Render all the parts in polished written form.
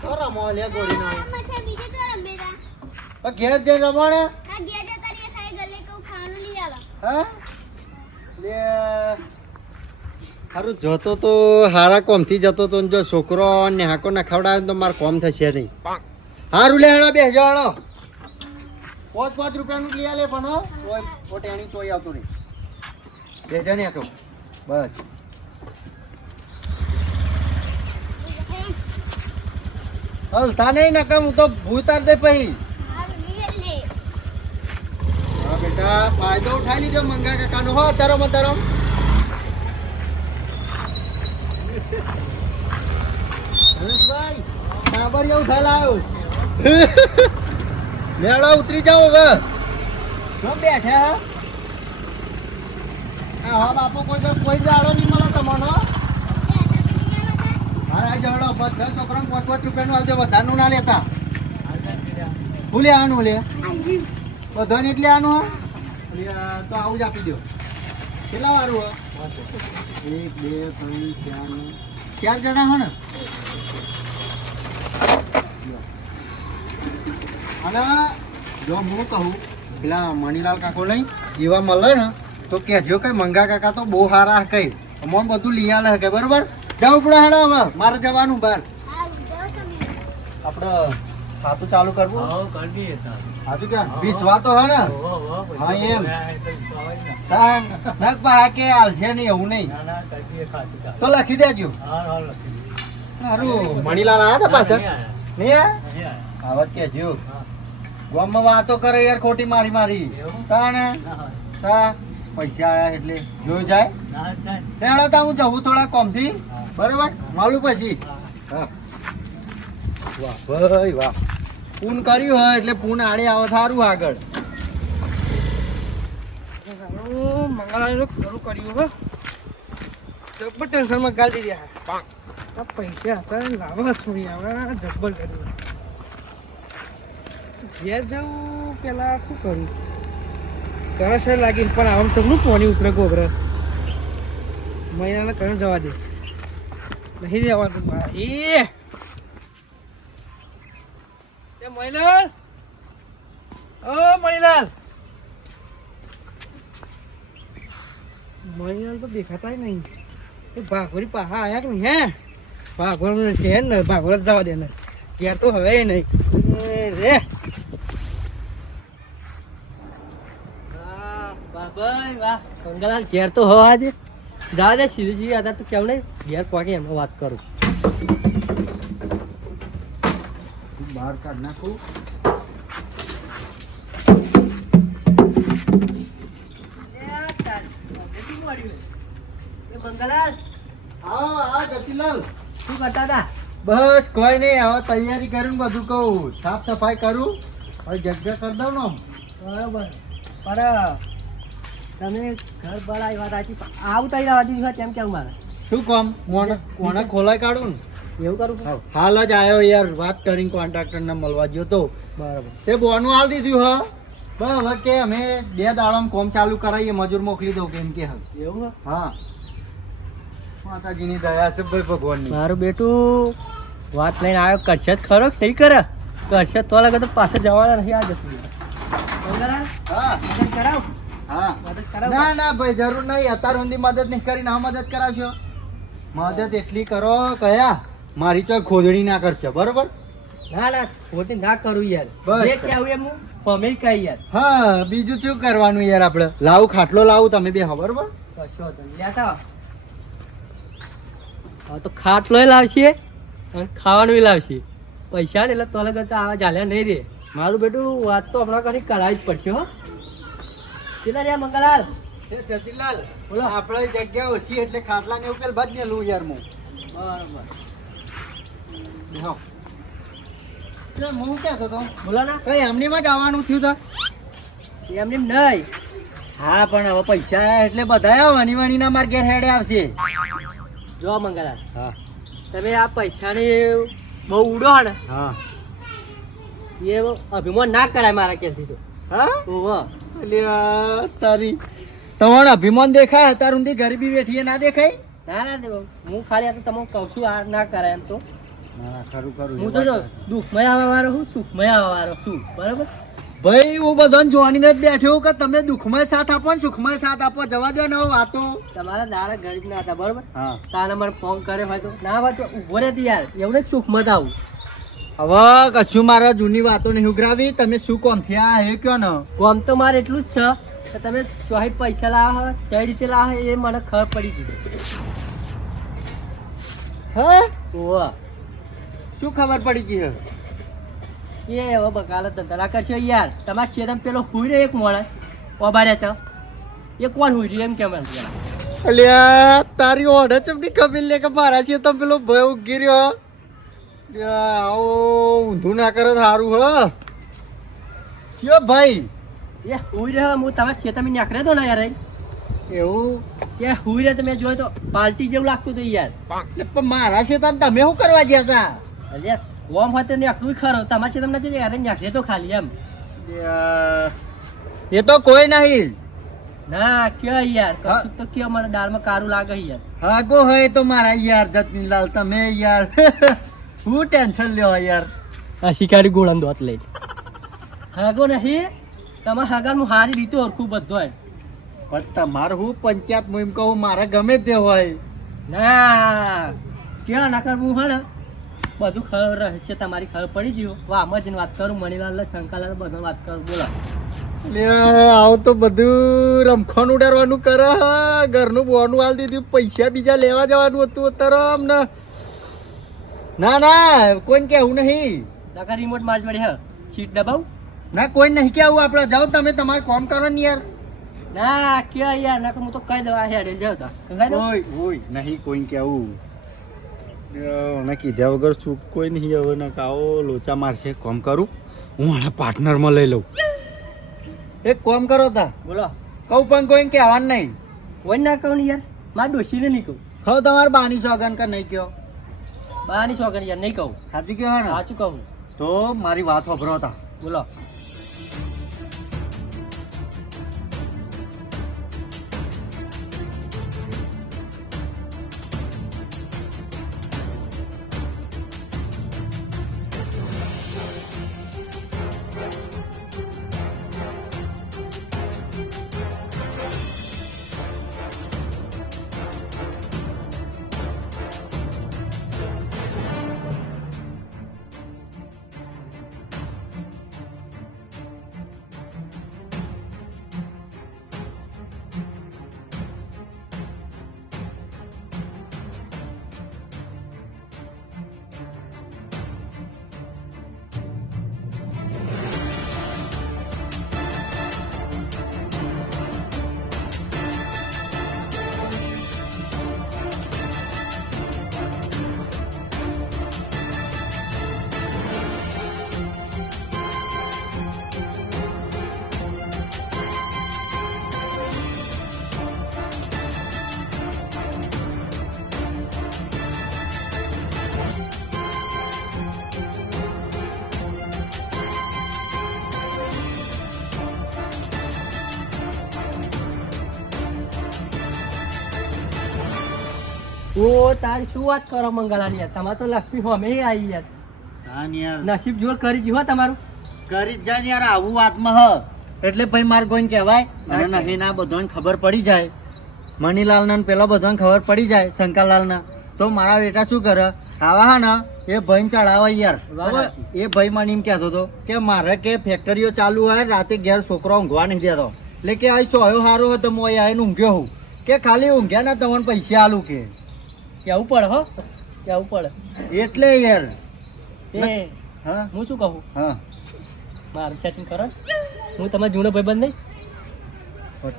ખરા મોલે ગોળી ના ઘેર જઈને રમાણે હા લે હારું જતો તો હારા કોમથી જતો તો જો છોકરો ને હાકો ના ખવડાવે તો મારે કોમ થશે નહીં હારું લે હેડા બે જણો 5 રૂપિયાનું લઈ લે પણ પોટેણી તોય આવતું નહીં બે જણે તો બસ હલતા નહીં નકમ હું તો ભૂતાર દે પછી હા બેટા ફાયદો ઉઠાઈ લીધો મંગા કાકાનો હો તારો મતારો હરેશભાઈ કાબર એવું ઉઠાઈ લાવ્યો લેડો ઉતરી જાઓ હવે કેમ બેઠા હા બાપુ કોઈ દાડો નહીં મળે તમને હારા જવડો 10 છોકરાને 5 રૂપિયાનું આવશે વધારનું ના લેતા શું લેવાનું લે બધાને એટલે આનું તો આવું જ આપી દો કેટલા વારું હો 1 2 3 4 જણા હો ને અને જો હું કહું પેલા મણીલાલ કાકો નહીં એવા મળે ને તો કહેજો કે મંગા કાકા તો બહુ સારા કઈ મને બધું લઈ આલે કે બરોબર જવું પડે હેડો હવે મારે જવાનું બહાર આપણે ખાતું ચાલુ કરવું ખાતું ક્યાં વિશ્વા તો હે ને હા એમ કે હાલ છે નહીં એવું નહીં તો લખી દેજો સારું મણીલાલ આવ્યા હતા પાછળ નહીં આવત કેજો ગામમાં વાતો કરે યાર ખોટી મારી તાને તા પૈસા આયા એટલે જોઈ જાય હેડો તા હું જવું થોડા કોમથી બરોબર માલું પછી હા વાહ ભાઈ વાહ પૂન કર્યું હોય એટલે પૂન આડે આવે સારું આગળ મંગળવારે ખરું કર્યું હો જબ્બર ટેન્શનમાં ગાલી દીધા પૈસા હતા લાવવા છોડી આવે જબ્બર કર્યું ઘેર જવું પેલા શું કરું તરસ લાગી પણ આમ તમને પોની ઉતરે ગોબરે મહિનાને કરણ જવા દે નહીં જવાનું ભાઈ એ મહિલાલ ઓ મહિલાલ મહિલાલ તો દેખાતા નહીં એ ભાગોરી પાહા આયા કે નહીં હે ભાગોર છે ને ભાગોર જ જવા દે ને ઘેર તો હવે નહીં રે ભાઈ વાહ મંગલાલ ઘેર તો હો આજે જા દે સીધી આધાર તો કેમ નહીં ઘેર પહોંચી એમાં વાત કરું બહાર કાઢ નાખું મંગલાલ હા ગતિલાલ શું કરતા હતા બસ કોઈ નહીં હવે તૈયારી કરીને બધું કહું સાફ સફાઈ કરું હવે જગ્યા કરી દઉં ને બરોબર પણ તમે ઘર બહાર આવ્યા હતા આવું તઈ રહેવા દીધી તેમ કેમ મારે શું કામ કોને ખોલાઈ કાઢું ને એવું કરું હાલ જ આવ્યો યાર વાત કરીને કોન્ટ્રાક્ટરને મળવા ગયો તો બરાબર તે બોનું હાલ દીધું હા બસ હવે કે અમે 2 દાડામાં કોમ ચાલુ કરાવીએ મજૂર મોકલી દઉં કેમ કે હવે એવું હા માતાજીની દયા છે ભાઈ ભગવાનની મારું બેટું વાત લઈને આવ્યો કરશે જ ખરો નહીં કરે કરશે તો લાગે તો પાછા જવાના નહીં આ જતું હા કરાવ હા ના ભાઈ જરૂર નહીં અત્યાર સુધી મદદ નહીં કરીને આ મદદ કરાવશો મદદ એટલી કરો કયા મારી ચોય ખોદડી ના કરશો બરોબર ના ખોટી ના કરું યાર બસ. જે કહેવું એમ હું પમે કઈ યાર હા બીજું શું કરવાનું યાર આપણે લાવું ખાટલો લાવું તમે બે હા બરોબર કશો તો લેતા હવે તો ખાટલોય લાવશે અને ખાવાનું લાવશે પૈસા ને એટલે તો અલગ આવા ચાલ્યા નહીં રે મારું બેટું વાત તો હમણાં કઈ કરાવી જ પડશે હો કેટલા રહ્યા મંગલાલ એ જતીલાલ બોલો. આપણે જગ્યા ઓછી એટલે ખાટલા ને ઉકેલ બદ ને લઉં યાર હું બરાબર બેહો. એટલે હું કહેતો તો બોલો ને કઈ એમનીમાં જ આવવાનું થયું તા એમને નહીં હા પણ હવે પૈસા એટલે બધા વણી ના માર ઘેર હેડે આવશે જો મંગલાલ હા તમે આ પૈસાની બહુ ઉડો હે ને હા એ અભિમાન ના કરાય મારા કેસથી તો હા ઓહો અલ્યા તારી તમારો અભિમાન દેખાય અત્યાર સુધી ગરીબી બેઠી ના દેખાય ના દેવો હું ખાલી આ તો તમને કહું છું આ ના કરાય એમ તો હા ખરું ખરું હું તો જો દુઃખમય આવવા વાળો હું સુખમય આવવા વાળો છું બરાબર. ભાઈ હું બધાને જોવાની જ બેઠ્યો કે તમે દુઃખમય સાથ આપો ને સુખમય સાથ આપો. જવા દો ને હવે વાતો. તમારા દાડા ગરીબ ના હતા બરોબર. હા તાને મને ફોન કર્યો હોય તો ના વાત ઉભો રહેતી યાર એવડે જ સુખમત આવું. હવે કશું મારા જૂની વાતો નહીં ઉઘરાવી. તમે શું કોમ થયા એ કયો ને. કોમ તો મારે એટલું જ છે કે તમે ચોહી પૈસા લાવો કઈ રીતે લાવો એ મને ખબર પડી ગઈ. હે ઓવા શું ખબર પડી ગઈ? એ હવે બકાલત ધંધા કરશો યાર. તમારા છેદમ પેલો હુઈ રહ્યો એક માણસ ઓબારે છે એ કોણ હુઈ રહ્યો એમ કેમ અલ્યા તારી ઓઢે ચમની ખબર લે કે મારા છે તમે પેલો ભય ઉગી રહ્યો. આવો ઊંધું ના કરે સારું હ. કયો ભાઈ એ હુઈ રહ્યો હું તમારા છેતમ નાખરે તો ને યાર એવું કે હુઈ રહ્યો તમે જોયો તો પાર્ટી જેવું લાગતું હતું યાર. પણ મારા છે તમે શું કરવા ગયા હતા? અલ્યા કોમ હોય તો નાખવું ખરો તમારે છેતમ નથી યાર નાખરે તો ખાલી એમ. એ તો કોઈ નહીં. ના કયો યાર કશું તો કયો મને દાળમાં કારું લાગે યાર. હા ગો હોય તો મારા યાર જતનીલાલ તમે યાર હું ટેન્શન લ્યો યાર. આ શિકારી ગોળામ દોત લઈ હાગો નહીં તમારા હાગા હું સારી રીતે ઓળખું બધો પણ તમારે હું પંચાયત મુહિમ કહું મારે ગમે તે હોય. ના ક્યાં ના કર હું હે ને બધું ખબર રહસ્ય તમારી ખબર પડી ગયું આમ જ વાત કરું મણીલાલ શંકાલાલ બધો વાત કરું બોલો. આવું તો બધું રમખાન ઉડાડવાનું કરે. ઘરનું બોનું હાલ દીધું પૈસા બીજા લેવા જવાનું હતું અત્યારે અમને. ના ના કોઈને કેવું નહીં. નકર રિમોટ માર જોડે હે સીટ દબાવ. ના કોઈ નહીં કેવું આપણે જાઓ તમે તમારે કામ કરો ને યાર. ના ક્યાં યાર નકર હું તો કહી દઉં આ હેડે જાવ તા સંગાઈ દો. ઓય ઓય નહીં કોઈને કેવું. મને કીધા વગર છૂટ કોઈ નહીં. હવે ને કાઓ લોચા મારશે. કામ કરું હું મારા પાર્ટનરમાં લઈ લઉં. એક કામ કરો તા બોલો કહું પણ કોઈને કહેવાનું નહીં. કોઈ ના કહું ને યાર મારા ડોશીને નહીં કહું. કહું તમારે બાની સોગન કે નહીં કયો? બાની સોગન યાર નહીં કહું. સાચું કયો ને? સાચું કહું. તો મારી વાત સાંભળો તા બોલો. ઓ તારી શું વાત કરો મંગલાની યાર તમારે તો લક્ષ્મી હોમે આવી યાર. નસીબ જોર કરી જીવો તમારું. કરી જ જાય યાર આવું વાતમાં હ એટલે ભાઈ મારે કોઈને કહેવાય અને નહીં ના બધાને ખબર પડી જાય. મણીલાલ ને પેલા બધાને ખબર પડી જાય શંકાલાલ ને તો મારા બેટા શું કરે આવા હા ને એ ભાઈ ચડાવે યાર. એ ભાઈ મને એમ કહેતો હતો કે મારે કે ફેક્ટરીઓ ચાલુ હોય રાતે ઘેર છોકરો ઊંઘવા નહીં દેતો એટલે કે આ સોયો સારો હતો હું આવીને ઊંઘ્યો હું કે ખાલી ઊંઘ્યા ને તમને પૈસા આલું કે કેવું પડે હો કેવું પડે એટલે યાર. એ હા હું શું કહું હા મારું સેટિંગ કરો હું તમારા જૂનો ભાઈબંધ નહીં.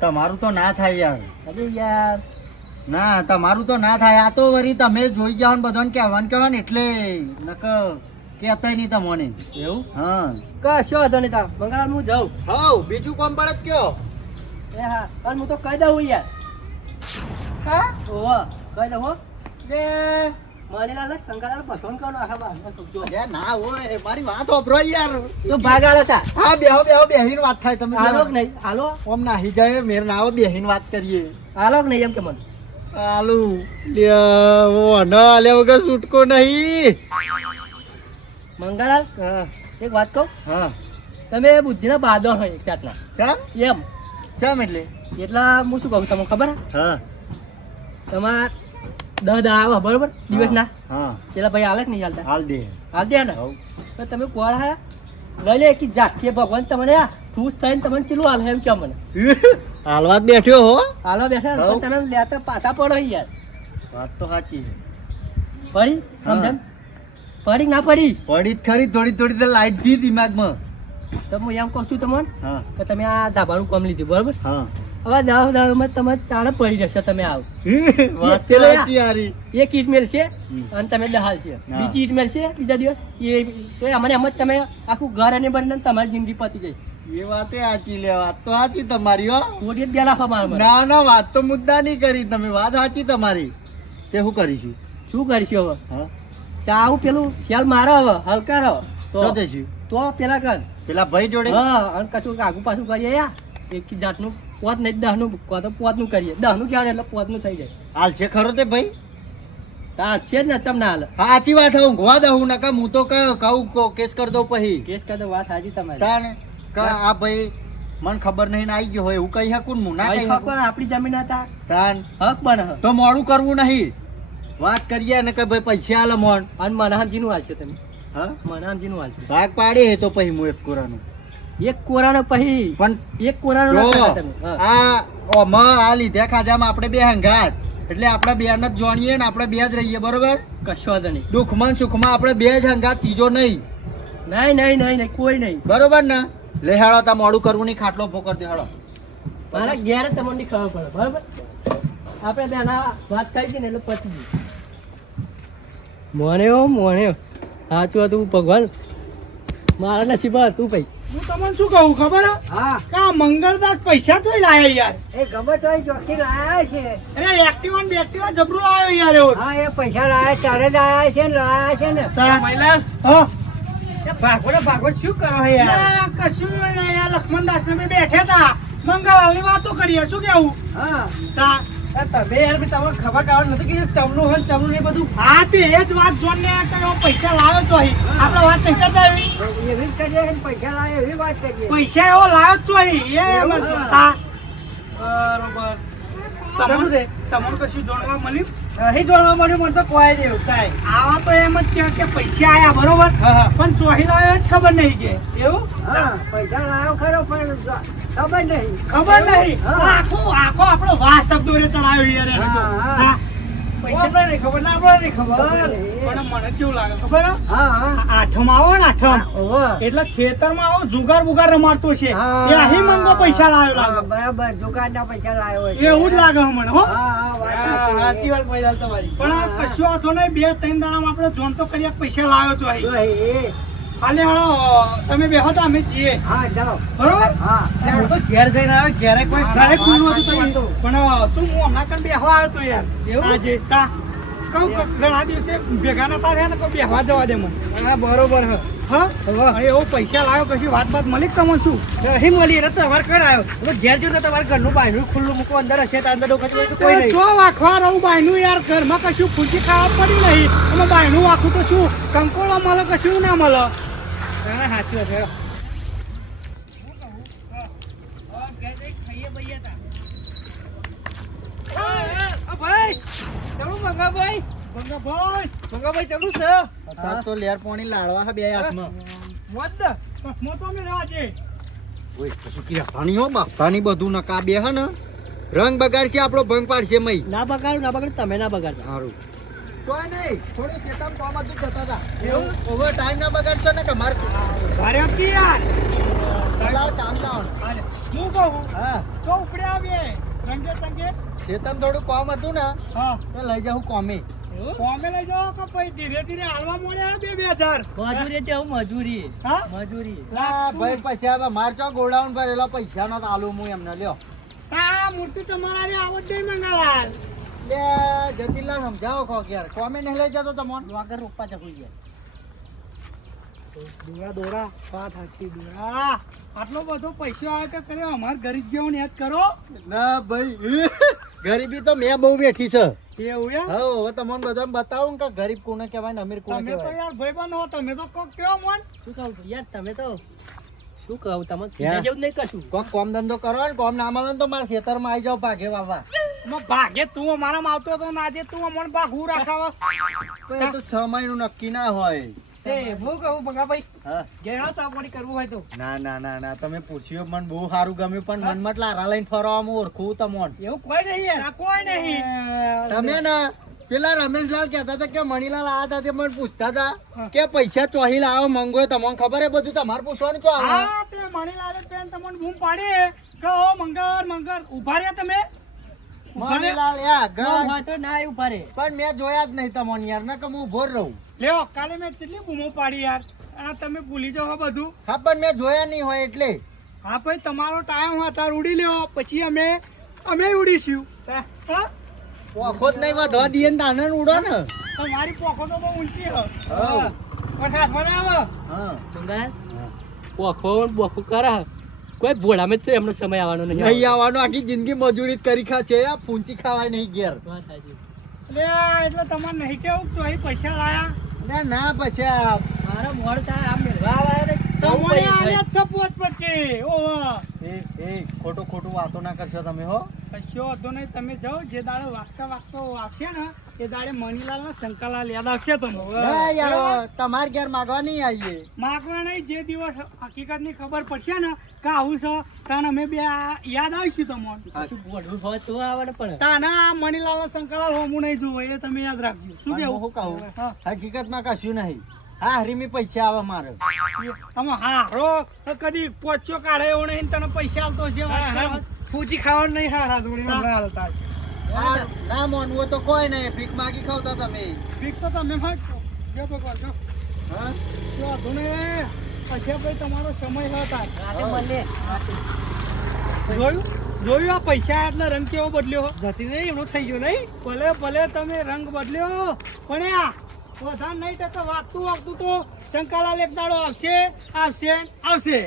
તમારું તો ના થાય યાર. અરે યાર ના તમારું તો ના થાય. આ તો વળી તમે જોઈ જાઓ ને બધાને કહેવાનું એટલે નક કહેતાય નહીં તમને એવું. હા કશો વાંધો નહીં તા મંગળ હું જાઉં. હા બીજું કોમ પડે કયો? એ હા અને હું તો કહી દઉં યાર. હા ઓહો કહી દઉં હો. લે મણીલાલ શંકરલાલ ભગવાન કહો આખા બાર લે ના હોય મારી વાત સાંભળો યાર. તો ભાગ આલો તા. હા બેહો બેહો બેહીને વાત થાય તમે. આલો કે નહીં આલો ઓમ નાહી જાય મેર ના આવે બેહીને વાત કરીએ. આલો કે નહીં એમ કે મને આલુ લે ઓ ન આલ્યા વગર છૂટકો નહીં. મંગાલાલ હા એક વાત કહું, હા તમે બુદ્ધિના બાદો હોય એક જાતના કેમ એમ. કેમ એટલે એટલા હું શું કહું તમને ખબર હે? હા તમાર 10 દા આવે બરોબર દિવસના, હા પેલા ભાઈ હાલે કે નહીં હાલતા? હાલ દે હાલ દે ને. હવ. તો તમે કોણ હે લઈ લે કે જાખીએ ભગવાન તમને આ ખુશ થઈને તમને ચેલું હાલ એમ કેમ મને હાલવા જ બેઠ્યો હો હાલો બેઠા હવ. પણ તમે લેતા પાછા પડો યાર. વાત તો સાચી છે પડી હા. સમજણ પડી ના પડી પડી જ ખરી થોડી થોડી તો લાઈટ ગઈ દિમાગમાં તો હું એમ કહું છું તમને હા કે તમે આ ધાબાનું કામ લીધું બરોબર, હા હવે દાવમાં તમે ચાણે પડી રહેશો. તમે આવો વાત તો પેલો સાચી યારી એક ઈટ મેલ છે હમ. અને તમે દહાલ છે, હા. બીજી ઈટ મેલ છે બીજા દિવસ એ અમને એમ જ તમે આખું ઘર અને બંને તમારી જિંદગી પતી જાય. એ વાતે સાચી લે વાત તો સાચી તમારી હો થોડી જ બે લાફા માર મારે. ના ના વાત તો મુદ્દા નહીં કરી તમે વાત સાચી તમારી તે શું કરીશું શું કરીશું હવે? હા ચાવું પેલું શિયાળ મારો હવે હલકા રહો તો જઈશું તો પેલા કર પેલા ભાઈ જોડે હા અને કશું આગું પાછું કરીએ યાર એક જાતનું પોત નહીં 10 નું પોતનું કરીએ 10 નું કહેવાય એટલે પોતનું થઈ જાય. હાલ છે ખરો તે ભાઈ તા છે જ ને ચમ ના હાલે હા સાચી વાત હું ગોવા દઉં નકા હું તો કહું કેસ કરી દઉં પછી કેસ કદો વાત હાજી તમારી. તાને આ ભાઈ મને ખબર નહીં ને આવી ગયો હોય એવું કહી શકું ને હું ના કહી હક શકું પણ આપણી જમીન હતા તાન હક બને હક. તો મોડું કરવું નહીં વાત કરીએ ને કે ભાઈ પૈસા આલે મોન અને મનામજીનું હાલશો તમે હા મનામજીનું હાલશો ભાગ પાડી તો પછી હું એક કોરાનું એક કોરાનો પછી પણ એક કોરાનો ના જો ખાતા તમે. હા. આ ઓમાં આ લીધા ખાધામાં આપણે બે હંગાત એટલે આપણે બે જ જોણીએ ને આપણે બે જ રહીએ બરોબર કશો વાંધો નહીં. દુઃખમાં ને સુખમાં આપણે બે જ હંગાત ત્રીજો નહીં નહીં નહીં નહીં નહીં કોઈ નહીં. બરોબર ને લે હાડો તા મોડું કરવું નહીં ખાટલો ફોકર દે હાડો મારા ઘેર જ તમને ખબર પડે બરાબર. આપણે બેના વાત કરી હતી ને એટલે પતી ગયું. મોણ્યો સાચું હતું ભગવાન મારા નસીબ હતું ભાઈ. હું તમને શું કહું ખબર હે? હા કે આ મંગળદાસ પૈસા ચોય લાયા યાર એ ગમે તો ચોખ્ખી લાયા છે. અરે એક્ટિવા ને બેક્ટિવા જબરું આવ્યો યાર એવો હા એ પૈસા લાયા ચારે લાયા છે ને લાયા છે ને. હા ભાગોડ શું કરો યાર? ના, કશું નહીં યાર લક્ષ્મણદાસ ને બેઠા હતા મંગળલાલ ની વાતો કરીએ શું કેવું હા તા તમે યાર બી તમને ખબર કાઢવા નથી કે ચમનું હોય ચમનું ને બધું હા તે એ જ વાત જોઈને કયો પૈસા લાવ્યો તો અહીં આપણે વાત નહીં કરતા એવી એવી જ કરીએ ને પૈસા લાવે એવી વાત કરીએ. પૈસા એવો લાવ્યો જ તો અહીં એ એવું? એમ જ. હા બરોબર કેવું છે? તમને કશું જાણવા મળ્યું અહીં જોડવા મળ્યું મને તો કોઈ નહીં કાંઈ. આવા તો એમ જ કહે કે પૈસા આયા બરોબર પણ ચોહી લાવ્યો જ ખબર નહીં કે એવું હા પૈસા લાવ્યો ખરો પણ ખબર નહીં. ખબર નહીં હા. આખો આપણો વાસ દોરે ચડાવ્યો યાર એને તો. હા, હા. હા. પૈસા આપણે નહીં ખબર ના આપણે નહીં ખબર. પણ મને કેવું લાગે ખબર હે? હા હા આ આઠમ આવો ને આઠમ ઓહો. એટલે ખેતરમાં આવો જુગાર બુગાર રમાડતો છે હા. એ અહીં મંગો પૈસા લાવ્યો હા, લાગે બરાબર દુકાનના પૈસા લાવ્યો છે. એવું જ લાગે મને હો હા હા વાત હા, સાચી વાત પૈસા તમારી. પણ આ કશું વાંધો નહીં 2-3 દાડામાં આપણે જોન તો કરીએ પૈસા લાવ્યો છો અહીં જો એ ખાલી હાલો તમે બેહો તો અમે જઈએ હા ચાલો બરોબર હા હું તો ઘેર જઈને આવ્યો ઘેરે કોઈ ઘરે ખુલ્લું હતું સાચી વાત તો. પણ શું હું હમણાં કણ બેહવા આવ્યો તો યાર એવું? આજે તા કહું કે ઘણા દિવસે ભેગા નતા થયા ને કોઈ બેહવા જવા દે મને હા બરોબર હા હા અરે એવો પૈસા લાવ્યો કશી વાત મળી જ તમને શું અહીં મળી એટલે તમારે કર આવ્યો હવે ઘેર જો તો તમારે ઘરનું બાયણું ખુલ્લું મૂકો અંદર હશે તો અંદર ડોકા કોઈ નહીં. જો વાખવા રહું બાયનું યાર ઘરમાં કશું ખુશી ખાવા પડી નહીં એમાં બાયનું વાખું તો શું કંકોળો મળે કશું ના મળે હા સાચી વાત છે. ભાઈ ચલો મંગાભાઈ ભાઈ મંગાભાઈ ચલું છે અત્યારે તો લેર પોણી લાડવા છે બે હાથમાં મોત કસ્મો તો મેં આજે ઓય કશું કી પાણી હો બાપાની બધું નકા બે હે ને રંગ બગાડશે આપણો ભંગ પાડશે મઈ ના બગાડ તમે ના બગાડતા. સારું કોઈ નહીં થોડું ચેતમ કોમ હતું જતા હતા એવું ઓવર ટાઈમ ના બગાડશો ને કે માર ભારે હતી યાર ચલાવ કામ લાવ હું કહું હા તો ઉપડે આવે રંગે સંગે ચેતમ થોડું કોમ હતું ને હા તો લઈ જાઉં કોમે કોમે લઈ જાઓ કે પછી ધીરે ધીરે હાલવા મળ્યા 2,000 મજૂરી છે હું મજૂરી હા મજૂરી. લા ભાઈ પછી હવે માર ચો ગોડાઉન ભરેલો પૈસા નો આલુ હું એમને લ્યો આ મૂર્તિ તમારી આવડ નહીં મંગાવાલ બે જતીલા સમજાવો કો યાર કોમે નહીં લઈ જતો તમોન વાગર રોપા ચકુઈ ગયા. દોરા વાત સાચી દોરા આટલો બધો પૈસો આવે તો કર્યો અમાર ગરીબ જેવો યાદ કરો ના ભાઈ ગરીબી તો મેં બહુ વેઠી છે. એવું એમ? હા હવે તમને બધાને બતાવું કે ગરીબ કોને કહેવાય ને અમીર કોને તમે તો કહેવાય. યાર ભાઈબંધ હો, તમે તો કોક કયો મન. શું કહું યાર તમે તો શું કહું તમે યાર. જેવું જ નહીં કશું. કોક કોમ ધંધો કરો ને કોમ ના મળે ને તો મારા ખેતરમાં આવી જાવ ભાગે વાવવા. એમાં ભાગે તું અમારામાં આવતો હતો ને આજે તું અમને ભાગવું રાખાવા. તો એ તો સમયનું નક્કી ના હોય. એ હું કહું ભગાભાઈ, હા ઘેરો ચાપડી કરવું હોય તો ના ના ના ના તમે પૂછ્યું મને બહુ સારું ગમ્યું પણ મનમાં લારા લઈને ફરવામાં ઓળખું તમોન. એવું કોઈ નહીં યાર. કોઈ નહીં. તમે ના પેલા રમેશલાલ કહેતા હતા કે મણીલાલ આયા હતા તે મને પૂછતા હતા કે પૈસા ચોહી લાવો મંગો તમને ખબર હે બધું તમારે પૂછવાનું તો આવે. હા તે મણીલાલે બેન તમને બૂમ પાડી કે ઓ મંગર મંગર ઉભા રહ્યા તમે. મણીલાલ યા ના ગા હોય તો ના એવું પારે. પણ મેં જોયા જ નહીં તમને યાર નકર હું ઉભો જ રહું. લ્યો કાલે મેં કેટલી બૂમો પાડી યાર. આ તમે ભૂલી જાઓ બધું. હા પણ મેં જોયા નહીં હોય એટલે. હા ભાઈ તમારો ટાઈમ અત્યારે ઉડી લ્યો પછી અમે ઉડીશું. હા? પોખો જ નહીં વધવા દઈએ ને તાને ઉડો ને. તમારી પોખો તો બહુ ઊંચી હો. હા. પણ હાથમાં ના આવે. હા મંગળ બોખો બોખો કરા કોઈ ભોળામાં જ તો એમનો સમય આવવાનો નહીં. નહીં આવવાનું આખી જિંદગી મજૂરી જ કરી ખા છે આ પૂંચી ખાવાય નહીં ઘેર. વાત સાચી. એટલે તમારે નહીં કેવું તો અહીં પૈસા લાયા. ના ના પછી આ મારો મોડ થાય આમ મેળવા આવે ને તો તમને આલ્યા જ છે પોચ પછી. ઓહો. એ ખોટું ખોટું વાતો ના કરશો તમે હો. કશો વાંધો નહીં, તમે જાઓ જે દાડે વાગતો આવશે ને એ દાડે મણીલાલ ને શંકરલાલ યાદ આવશે તમને. ના યાર તમારે ઘેર માગવા નહીં આવીએ. માગવા નહીં, જે દિવસ હકીકત ની ખબર પડશે ને કે આવું છે તાને અમે બે યાદ આવીશું તમને. શું બોલવું હોય તો આવે ને પણ તાને આ મણીલાલ ને શંકરલાલ હોમું નહીં જોવો એ તમે યાદ રાખજો. શું પણ હું કેવું? કહું હા. હકીકતમાં કશું નહીં. હા હરીમી પૈસા આવે મારે. આમાં હારો કદી પોચો કાઢે એવો નહીં ને તને પૈસા આવતો છે. ફૂચી ખાવાનું નહીં હારા જોડી હમણાં હાલતા. ના માનવું તો કોઈ નહીં ભીખ માગી ખાવતા તમે. ઠીક તો તમે ભાઈ જો ભગવાન જો હા જો વાંધો નહીં. પછી ભાઈ તમારો સમય હતા. રાતે મળે. જોયું આ પૈસા એટલે રંગ કેવો બદલ્યો. જતી નહીં એમનો થઈ ગયો નહીં. ભલે ભલે તમે રંગ બદલ્યો પણ આ વધારે નહીં ટકા વાગતું તો શંકરલાલ એક દાડો આવશે આવશે આવશે.